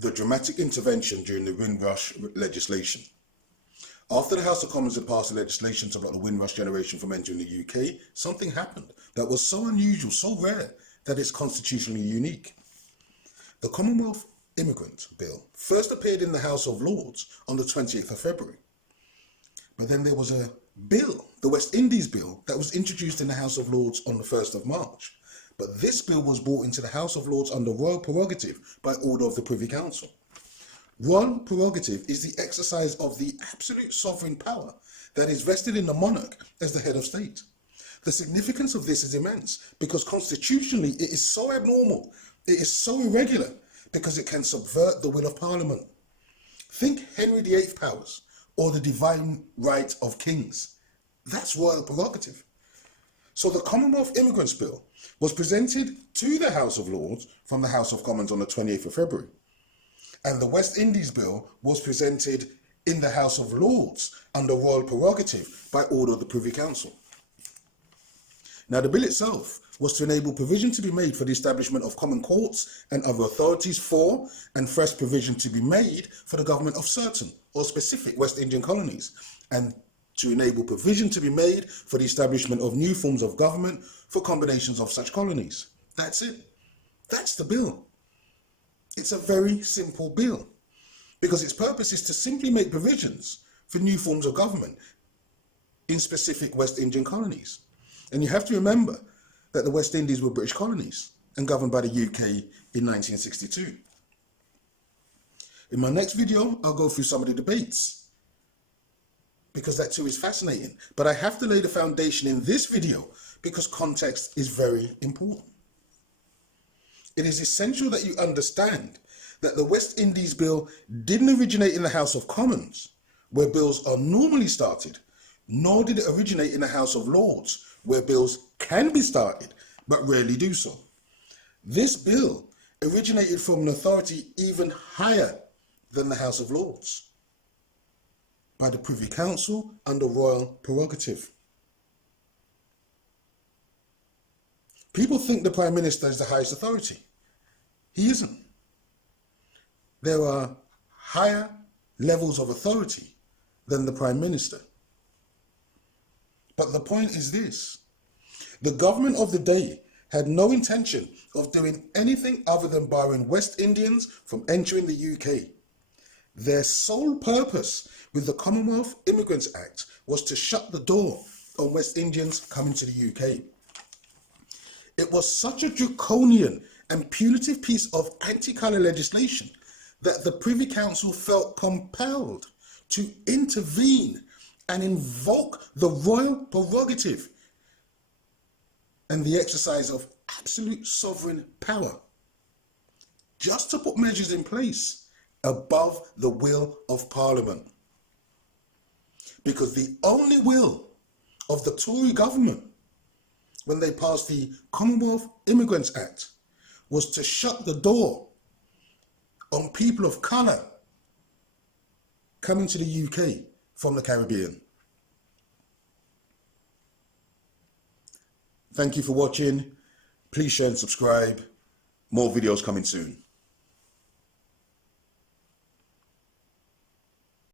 the dramatic intervention during the Windrush legislation. After the House of Commons had passed the legislation to block the Windrush generation from entering the UK, something happened that was so unusual, so rare, that it's constitutionally unique. The Commonwealth Immigrant Bill first appeared in the House of Lords on the 20th of February. But then there was a bill, the West Indies Bill, that was introduced in the House of Lords on the 1st of March. But this bill was brought into the House of Lords under Royal Prerogative by order of the Privy Council. Royal Prerogative is the exercise of the absolute sovereign power that is vested in the monarch as the head of state. The significance of this is immense because constitutionally it is so abnormal, it is so irregular because it can subvert the will of Parliament. Think Henry VIII powers or the divine right of kings. That's royal prerogative. So the Commonwealth Immigrants Bill was presented to the House of Lords from the House of Commons on the 28th of February. And the West Indies Bill was presented in the House of Lords under royal prerogative by order of the Privy Council. Now, the bill itself was to enable provision to be made for the establishment of common courts and other authorities for, and fresh provision to be made for the government of certain or specific West Indian colonies, and to enable provision to be made for the establishment of new forms of government for combinations of such colonies. That's it. That's the bill. It's a very simple bill because its purpose is to simply make provisions for new forms of government in specific West Indian colonies. And you have to remember that the West Indies were British colonies and governed by the UK in 1962. In my next video, I'll go through some of the debates because that too is fascinating. But I have to lay the foundation in this video because context is very important. It is essential that you understand that the West Indies Bill didn't originate in the House of Commons, where bills are normally started, nor did it originate in the House of Lords, where bills can be started, but rarely do so. This bill originated from an authority even higher than the House of Lords, by the Privy Council under royal prerogative. People think the Prime Minister is the highest authority. He isn't. There are higher levels of authority than the Prime Minister. But the point is this: the government of the day had no intention of doing anything other than barring West Indians from entering the UK. Their sole purpose with the Commonwealth Immigrants Act was to shut the door on West Indians coming to the UK. It was such a draconian and punitive piece of anti-colour legislation that the Privy Council felt compelled to intervene and invoke the royal prerogative and the exercise of absolute sovereign power, just to put measures in place above the will of Parliament. Because the only will of the Tory government when they passed the Commonwealth Immigrants Act was to shut the door on people of colour coming to the UK from the Caribbean. Thank you for watching. Please share and subscribe. More videos coming soon.